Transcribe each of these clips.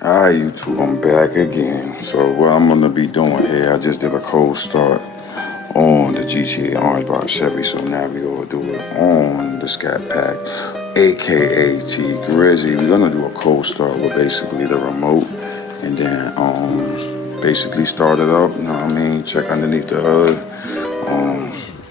Alright, YouTube, I'm back again. So what I'm gonna be doing here, I just did a cold start on the GTA Orange Box Chevy. So now we gonna do it on the Scat Pack, aka T Grizzly. We're gonna do a cold start with basically the remote, and then basically start it up. You know what I mean? Check underneath the hood.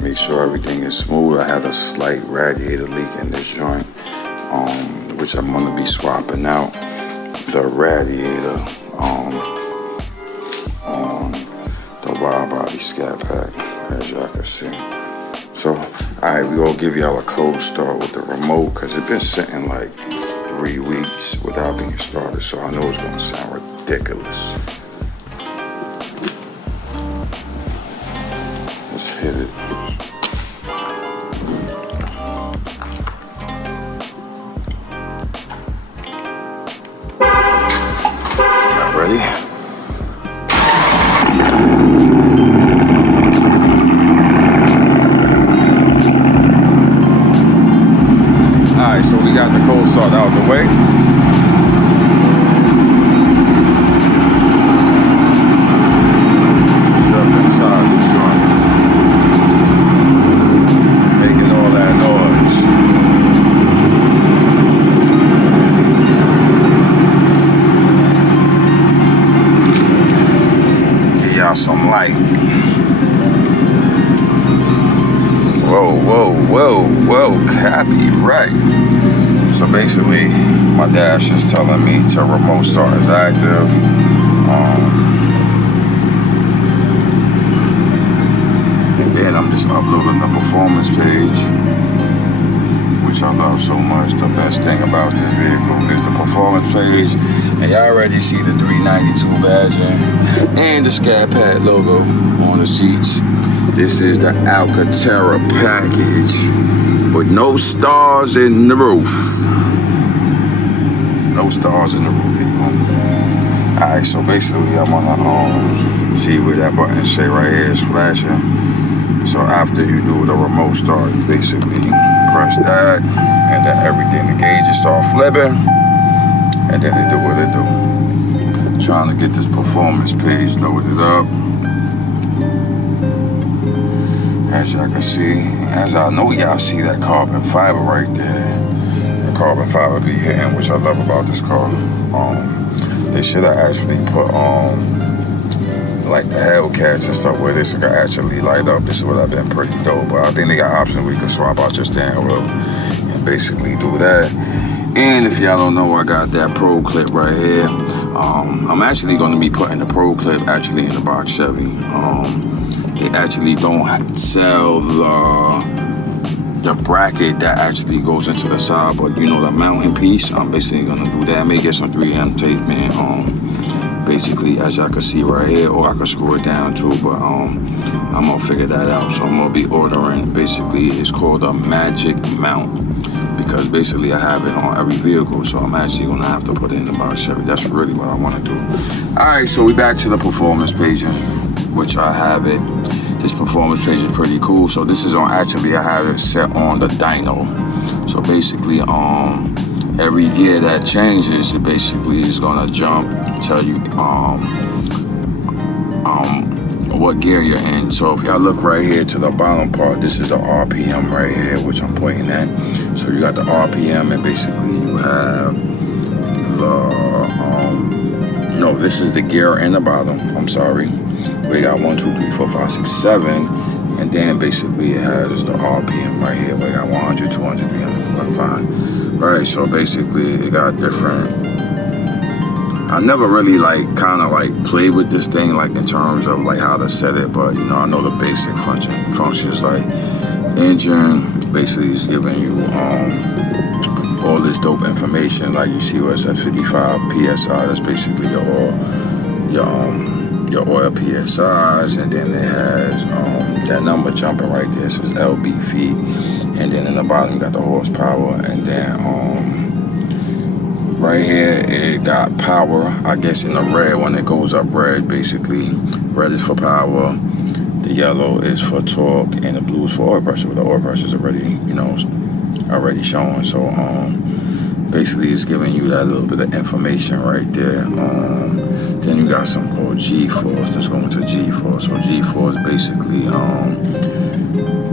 Make sure everything is smooth. I had a slight radiator leak in this joint, which I'm gonna be swapping out the radiator on the wide body Scat Pack, as y'all can see. So, alright, we gonna give y'all a cold start with the remote, cause it's been sitting like 3 weeks without being started. So I know it's gonna sound ridiculous. Let's hit it. Ready? Alright, so we got the cold start out the way. Jump inside the joint. Making all that noise. Some light. Whoa, copyright. So basically, my dash is telling me to remote start is active. And then I'm just uploading the performance page, which I love so much. The best thing about this vehicle is the performance page. And y'all already see the 392 badging and the Scat Pack logo on the seats. This is the Alcantara package with no stars in the roof. No stars in the roof, people. Alright, so basically I'm gonna see where that button say right here is flashing. So after you do the remote start, basically press that, and then everything, the gauges start flipping, and then they do what they do. Trying to get this performance page loaded up. As y'all can see, as I know y'all see that carbon fiber right there. The carbon fiber be hitting, which I love about this car. They should have actually put like the Hellcats and stuff where this could actually light up. This would have been pretty dope, but I think they got options where you can swap out your steering wheel and basically do that. And if y'all don't know, I got that Pro Clip right here. I'm actually going to be putting the Pro Clip actually in the box Chevy. They actually don't sell the bracket that actually goes into the side, but you know, the mounting piece, I'm basically going to do that. I may get some 3M tape, man. Basically, as y'all can see right here, or I can screw it down too, but I'm gonna figure that out. So I'm gonna be ordering, basically, it's called a magic mount, because basically I have it on every vehicle, so I'm actually gonna have to put it in the box Chevy. That's really what I want to do. All right, so we back to the performance pages, which I have it. This performance page is pretty cool. So this is on, actually I have it set on the dyno. So basically, every gear that changes, it basically is gonna tell you what gear you're in. So if y'all look right here to the bottom part, this is the RPM right here, which I'm pointing at. So you got the RPM, and basically you have the no, this is the gear in the bottom. I'm sorry. We got 1, 2, 3, 4, 5, 6, 7. And then basically it has the RPM right here. We got 100, 200, 300, 400, 500. Right, so basically it got different. I never really kind of played with this thing in terms of how to set it, but you know, I know the basic functions like engine. Basically it's giving you all this dope information, like you see where it says 55 PSI. That's basically your oil PSIs, and then it has that number jumping right there. It says LB feet, and then in the bottom you got the horsepower, and then right here it got power. I guess in the red, when it goes up red, basically red is for power, the yellow is for torque, and the blue is for oil pressure. The oil pressure is already, you know, already showing. So basically it's giving you that little bit of information right there. Then you got something called G-force. Let's go into G-force. So G-force basically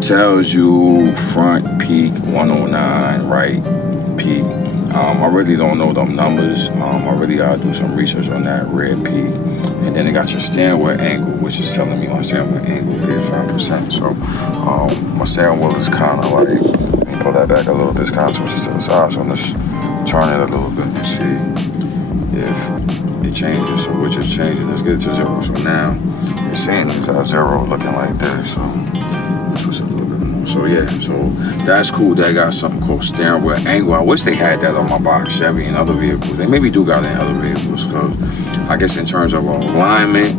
tells you front peak 109, right peak. I really don't know them numbers. I really gotta do some research on that rear peak. And then it got your steering wheel angle, which is telling me my steering wheel angle is 5%. So my steering wheel is kind of like, let me pull that back a little bit, it's kind of twisted to the side. So let's turn it a little bit and see if it changes. So which is changing. Let's get it to 0. So now it's saying it's at 0 looking like this. So let's switch it a little bit more. So yeah, so that's cool. They got something called steering wheel angle. I wish they had that on my box Chevy and other vehicles. They maybe do got it in other vehicles, because I guess in terms of alignment,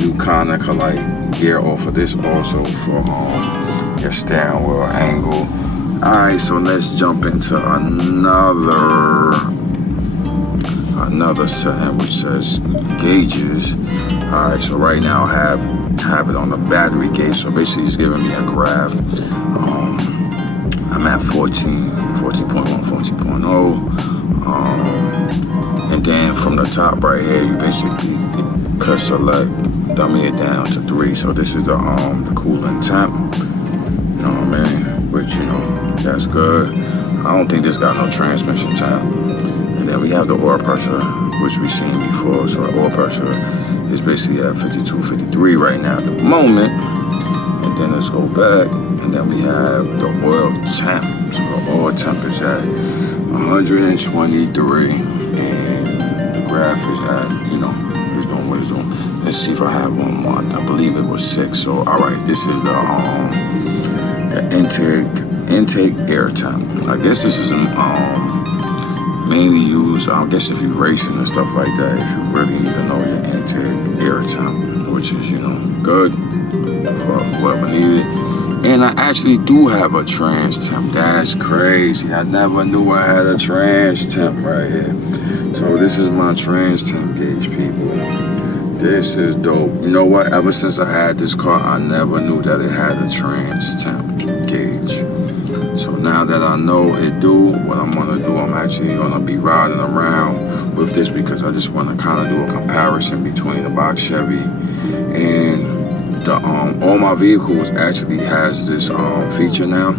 you kind of could like gear off of this also for your steering wheel angle. Alright, so let's jump into another setting which says gauges. Alright, so right now I have it on the battery gauge. So basically it's giving me a graph. I'm at 14.1, 14.0. And then from the top right here, you basically could select, dummy it down to 3. So this is the coolant temp. You know what I mean? Which, you know, that's good. I don't think this got no transmission temp. And then we have the oil pressure, which we've seen before. So the oil pressure is basically at 52, 53 right now at the moment. And then let's go back, and then we have the oil temp. So the oil temp is at 123, and the graph is at, you know, it's doing what it's doing. Let's see if I have one more. I believe it was 6. So all right, this is the intake air temp. I guess this is mainly used, I guess, if you're racing and stuff like that, if you really need to know your intake air temp, which is, you know, good for whoever needed. And I actually do have a trans temp. That's crazy. I never knew I had a trans temp right here. So this is my trans temp gauge, people. This is dope. You know what? Ever since I had this car, I never knew that it had a trans temp gauge. So now that I know it do, what I'm gonna do, I'm actually gonna be riding around with this, because I just wanna kind of do a comparison between the box Chevy and the all my vehicles actually has this feature now.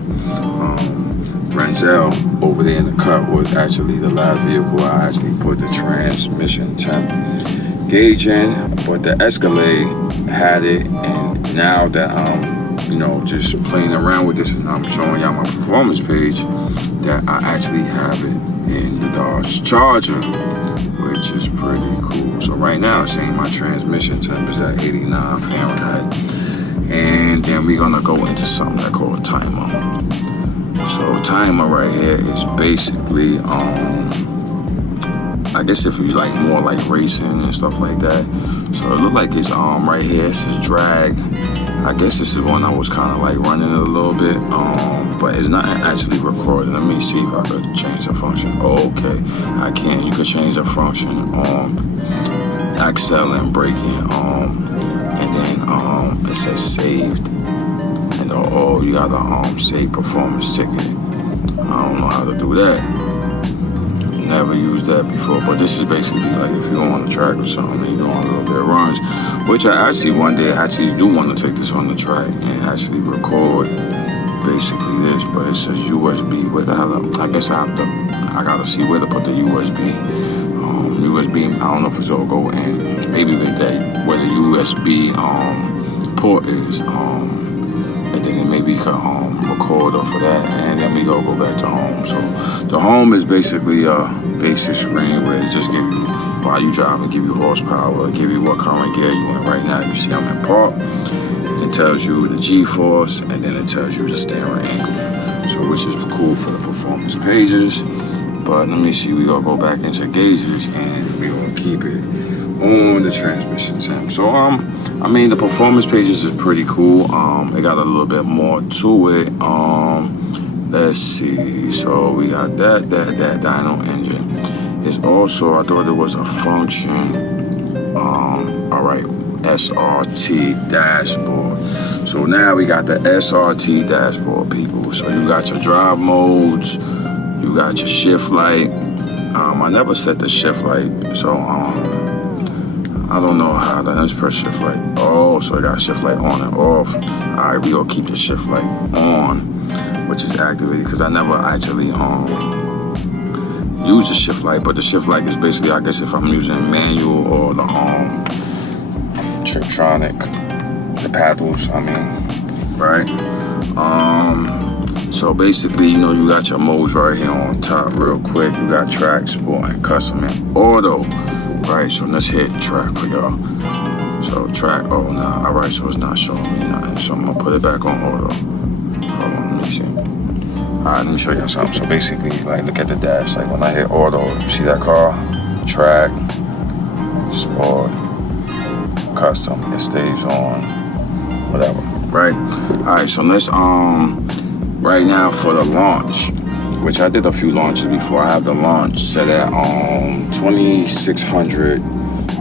Renzel over there in the cut was actually the last vehicle I actually put the transmission temp gauge in, but the Escalade had it, and now that you know, just playing around with this and I'm showing y'all my performance page, that I actually have it in the Dodge Charger, which is pretty cool. So right now it's saying my transmission temp is at 89 Fahrenheit. And then we're gonna go into something that's called timer. So timer right here is basically, I guess if you like more like racing and stuff like that. So it look like it's right here, it says drag. I guess this is one I was kind of like running it a little bit, but it's not actually recording. Let me see if I could change the function. Oh, okay, I can. You can change the function on accel and braking, and then it says saved, and you got to save performance ticket. I don't know how to do that. Never used that before, but this is basically like if you go on the track or something and you're doing a little bit of runs, which I actually one day actually do want to take this on the track and actually record basically this, but it says USB. Where the hell? I guess I gotta see where to put the USB. USB, I don't know if it's all go in. Maybe with that where the USB port is, and then maybe you can record off of that, and then we go back to home. So the home is basically a basic screen where it just give you, while you driving, give you horsepower, give you what current gear you in right now. You see I'm in park. It tells you the G-force, and then it tells you the steering angle. So which is cool for the performance pages. But let me see, we gonna go back into gauges, and we gonna keep it on the transmission temp. So I mean, the performance pages is pretty cool. It got a little bit more to it. Let's see. So we got that dyno engine. It's also, I thought it was a function. All right, SRT dashboard. So now we got the SRT dashboard, people. So you got your drive modes. You got your shift light. I never set the shift light, so I don't know how to. Let's press shift light. Oh, so I got shift light on and off. All right, we gonna keep the shift light on, which is activated because I never actually use the shift light. But the shift light is basically, I guess, if I'm using manual or the Triptronic, the paddles. I mean, right? So basically, you know, you got your modes right here on top real quick. You got track, sport, and custom, and auto. Right, so let's hit track for y'all. So track, oh nah, alright, so it's not showing me nothing. So I'm gonna put it back on auto. Hold on, let me see. Alright, let me show y'all something. So basically, like, look at the dash. Like, when I hit auto, you see that car? Track, sport, custom, it stays on, whatever, right? Alright, so let's, right now for the launch, which I did a few launches before. I have the launch set at 2600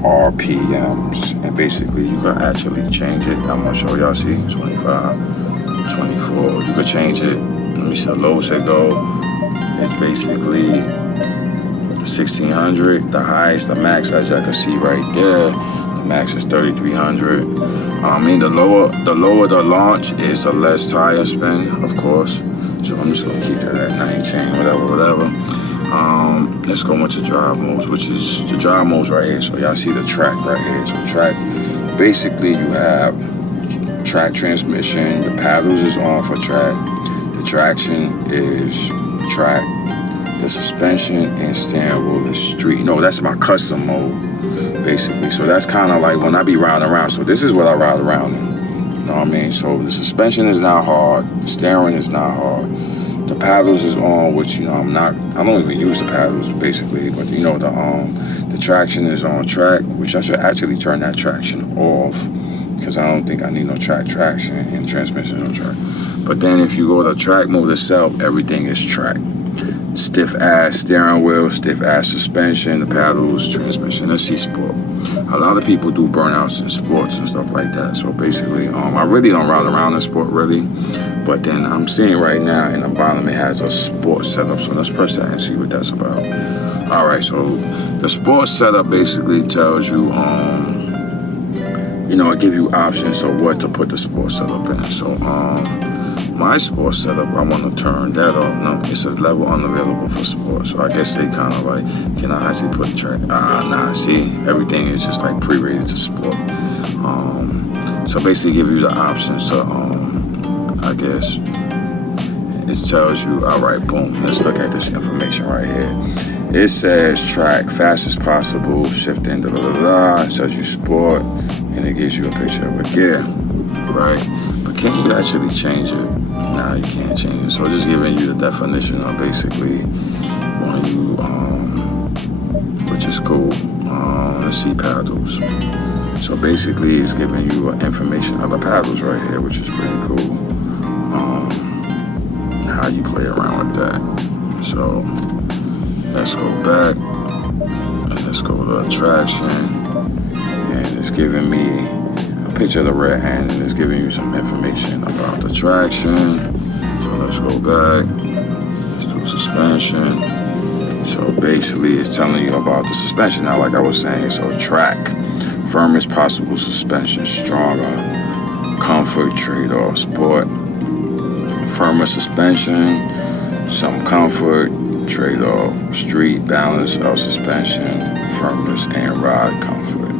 RPMs, and basically you can actually change it. I'm gonna show y'all. See, 25, 24. You can change it. Let me see the low say go. It's basically 1600. The highest, the max, as y'all can see right there. The max is 3300. I mean, the lower the launch is, the less tire spin, of course. So I'm just gonna keep that at 19, whatever. Let's go into drive modes, which is the drive modes right here. So y'all see the track right here. So track, basically you have track transmission. The paddles is on for track. The traction is track. The suspension and steering wheel is street. No, that's my custom mode, basically. So that's kind of like when I be riding around. So this is what I ride around in. You know what I mean? So the suspension is not hard. The steering is not hard. The paddles is on, which, you know, I don't even use the paddles, basically. But, you know, the traction is on track, which I should actually turn that traction off because I don't think I need no traction, and transmission is on track. But then if you go to track mode itself, everything is track. Stiff ass steering wheel, stiff ass suspension, the paddles, transmission. Let's see sport. A lot of people do burnouts in sports and stuff like that. So basically, I really don't ride around in sport really. But then I'm seeing right now in the bottom it has a sport setup. So let's press that and see what that's about. All right, so the sport setup basically tells you, you know, it gives you options of what to put the sport setup in. So my sport setup, I want to turn that off. No, it says level unavailable for sport. So I guess they kind of like, can I actually put the track? Nah, see, everything is just like pre-rated to sport. So basically give you the options to, I guess, it tells you, all right, boom, let's look at this information right here. It says track, fast as possible, shifting, It says you sport, and it gives you a picture of a gear, right? But can you actually change it? Nah, you can't change it. So it's just giving you the definition of basically when you, which is cool. Let's see paddles. So basically it's giving you information of the paddles right here, which is pretty cool. How you play around with that. So let's go back and let's go to attraction, and it's giving me a picture of the rear end, and it's giving you some information about the traction. So let's go back, let's do suspension. So basically it's telling you about the suspension. Now, like I was saying, so track, firmest possible suspension, stronger, comfort, trade-off, sport, firmer suspension, some comfort, trade-off, street, balance of suspension, firmness, and ride comfort.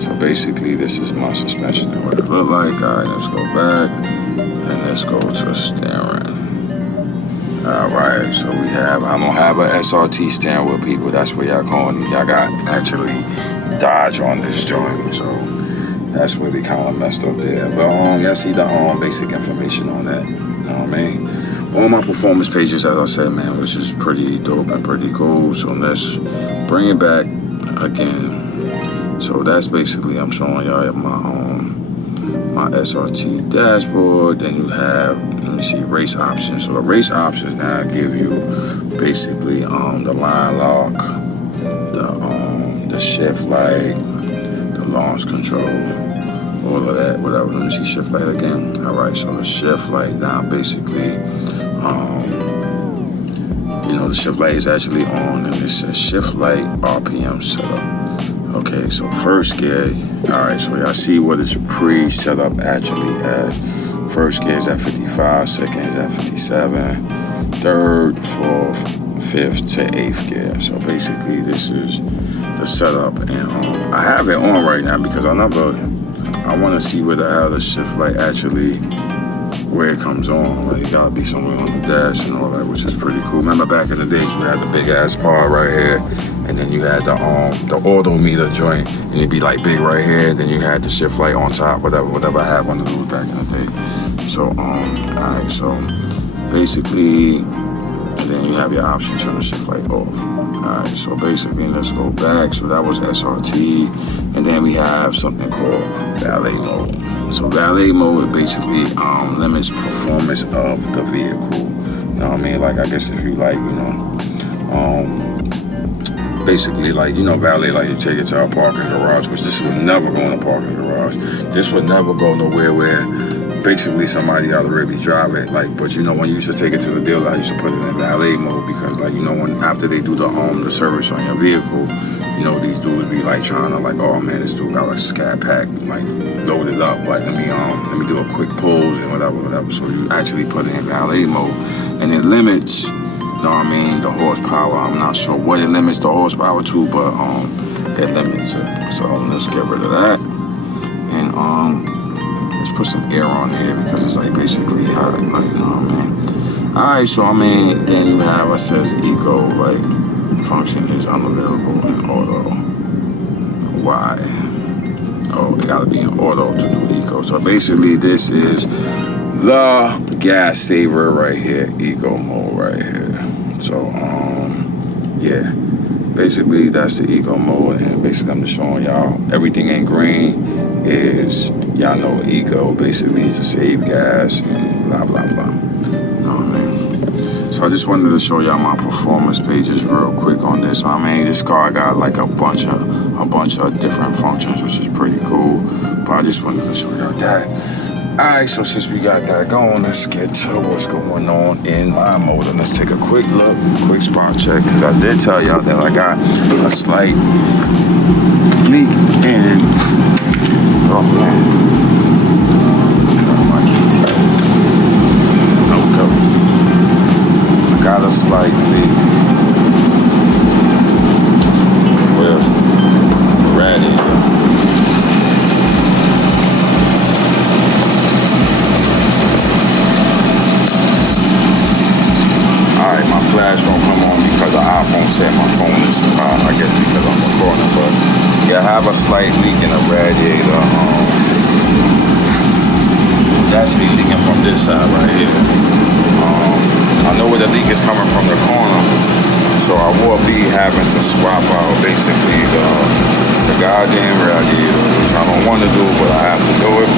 So basically this is my suspension and what it look like. All right, let's go back and let's go to steering. All right, so we have, I don't have a SRT steering wheel, people. That's what y'all calling these. Y'all got actually Dodge on this joint, so that's really kind of messed up there. But y'all see the basic information on that. You know what I mean? All my performance pages, as I said, man, which is pretty dope and pretty cool. So let's bring it back again. So that's basically, I'm showing y'all my SRT dashboard. Then you have, let me see, race options. So the race options now give you basically the line lock, the shift light, the launch control, all of that, whatever. Let me see shift light again. All right, so the shift light now basically, you know, know, the shift light is actually on, and it says shift light RPM setup. Okay, so first gear. All right, so y'all see what it's pre-set up actually at. First gear is at 55, second is at 57, third, fourth, fifth to eighth gear. So basically, this is the setup, and I have it on right now because I want to see where the hell the shift light actually, where it comes on. Like, it gotta be somewhere on the dash and all that, which is pretty cool. Remember back in the days, you had the big ass part right here, and then you had the odometer joint, and it'd be like big right here. Then you had the shift light on top, whatever I had one of those back in the day. So alright, so basically, and then you have your option to turn the shift light off. Alright, so basically, let's go back. So that was SRT, and then we have something called valet mode. So valet mode basically limits performance of the vehicle. You know what I mean? Like, I guess if you like, you know, basically like, you know, valet, like you take it to a parking garage, which this would never go in a parking garage. This would never go nowhere where basically somebody got to really drive it. Like, but you know, when you used to take it to the dealer, I used to put it in valet mode because, like, you know, when after they do the service on your vehicle, you know, these dudes be like trying to like, oh man, this dude got a scat pack like loaded up. Like, let me do a quick pulls and whatever. So you actually put it in valet mode, and it limits, you know what I mean, the horsepower. I'm not sure what it limits the horsepower to, but it limits it. So let's get rid of that, and let's put some air on here because it's like basically hot, like, you know what I mean. All right, so I mean, then you have, it says eco, like, function is unavailable in auto. Why? Oh, it gotta be in auto to do eco. So basically, this is the gas saver right here, eco mode right here. So yeah, basically that's the eco mode, and basically I'm just showing y'all everything in green is, y'all know, eco basically is to save gas and blah blah blah. You know what I mean? So I just wanted to show y'all my performance pages real quick on this. I mean, this car got like a bunch of different functions, which is pretty cool. But I just wanted to show y'all that. Alright, so since we got that going, let's get to what's going on in my motor. Let's take a quick look, quick spot check, because I did tell y'all that I got a slight leak in, oh man, got a slight leak with radiator. Alright, my flash won't come on because the iPhone said my phone is, I guess because I'm recording, but yeah, I have a slight leak in the radiator. It's actually leaking from this side right here. I know where the leak is coming from, the corner, so I will be having to swap out basically the goddamn radiator, which I don't want to do, but I have to do it.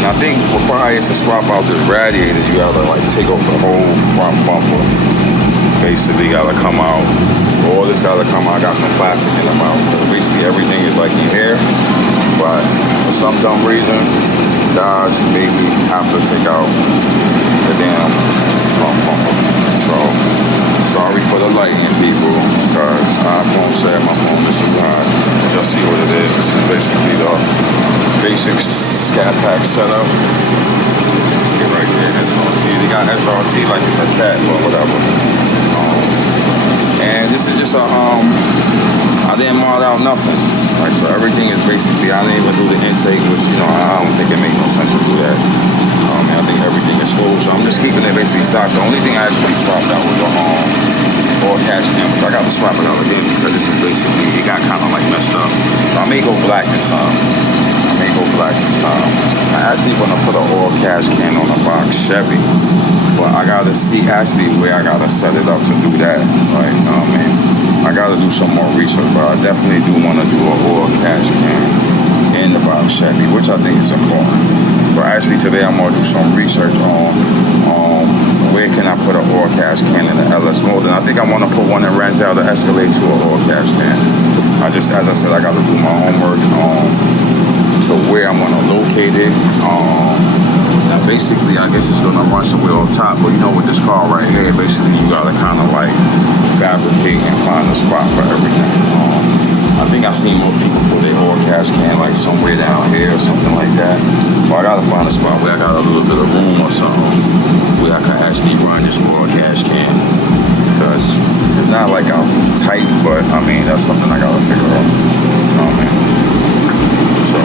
And I think prior to swap out this radiator, you gotta like take off the whole front bumper. Basically, gotta come out. All this gotta come out. I got some plastic in the mouth. Basically, everything is like in here, but for some dumb reason, Dodge made me have to take out the damn front bumper. So sorry for the lighting, people, because iPhone said my phone is too hot. Just see what it is. This is basically the basic scat pack setup. See right there, SRT. They got SRT like it's a cat or whatever. And this is just a I didn't mod out nothing. Like, so everything is basically, I didn't even do the intake, which, you know, I don't think it makes no sense to do that. I think everything is full, so I'm just keeping it basically stock. The only thing I actually swapped out was the all cash cam, which I got to swap it out again because this is basically, it got kind of like messed up. So I may go black this time. I actually want to put an all cash can on a box Chevy, but I got to see actually where I got to set it up to do that. Like, I got to do some more research, but I definitely do want to do an all cash can in the box Chevy, which I think is important. So actually today I'm gonna do some research on where can I put an all cash can in the LS mode, and I think I want to put one in Renzel to escalate to an all cash can. As I said, I got to do my homework to where I'm gonna locate it. Now basically, I guess it's gonna run somewhere on top, but you know, with this car right here, basically you gotta kind of like fabricate and find a spot for everything. I think I've seen most people put their oil cash can like somewhere down here or something like that. But I gotta find a spot where I got a little bit of room or something where I can actually run this oil cash can. Because it's not like I'm tight, but I mean, that's something I gotta figure out. You know what I mean? So,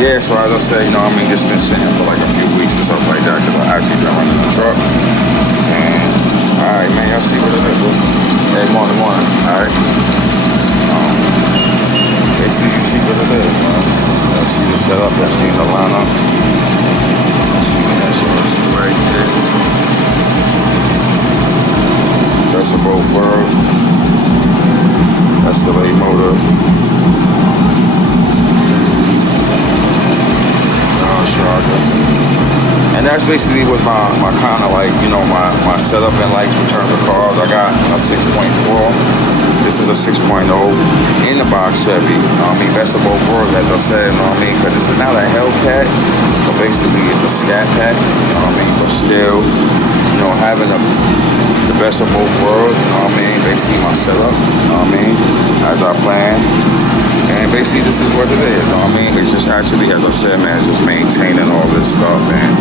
yeah, so as I said, you know what I mean, it's been sitting for like a few weeks or something like that because I actually been running the truck. And, alright, man, y'all see what it is. Hey, morning. Alright. Basically, you see what it is, man. Y'all see the setup, y'all see the lineup. Y'all see what that shit looks right there. Best of both worlds. Escalade motor. Charger. And that's basically what my kind of like, you know, my setup in life in terms of cars. I got a 6.4. This is a 6.0 in the box Chevy. You know what I mean? Best of both worlds, as I said, you know what I mean? Because this is not a Hellcat, but basically it's a Scat Pack, you know what I mean? But still, you know, having the best of both worlds, you know what I mean? Basically my setup, you know what I mean? As I planned. And basically this is what it is, you know what I mean? It's just actually, as I said, man, just maintaining all this stuff and,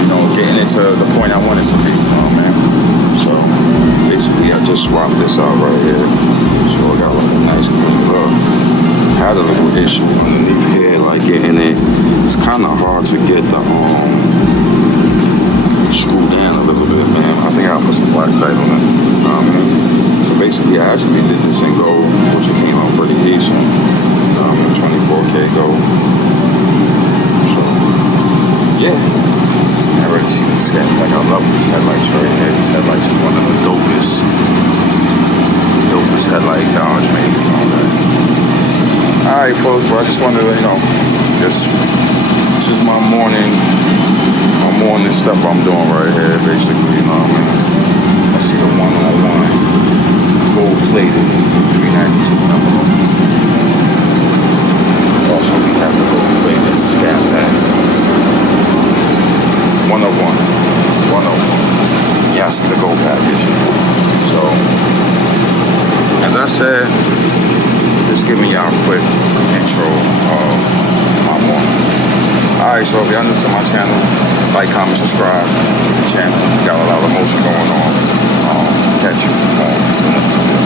you know, getting it to the point I want it to be, you know what I mean? So, basically I just swapped this out right here. So I got like a nice clean look. Had a little issue underneath here, like getting it. It's kind of hard to get the screw down a little bit, man. I think I'll put some black tight on it, you know what I mean? So basically I actually did this in gold, which it came out pretty decent. 24K gold. So, yeah. I already see this scat. Like, I love these headlights right here. These headlights is one of the dopest headlight Dodge made and all that. Alright, folks, but I just wanted to, you know, this is my morning stuff I'm doing right here, basically, you know what I mean? I see the 101 gold plated 392 number. Also, we have the gold plated Scat Pack 101. Yeah, I see the gold package. So, as I said, just giving y'all a quick intro of my morning. Alright, so if y'all new to my channel, like, comment, subscribe to the channel. Got a lot of motion going on. Catch you on the next video.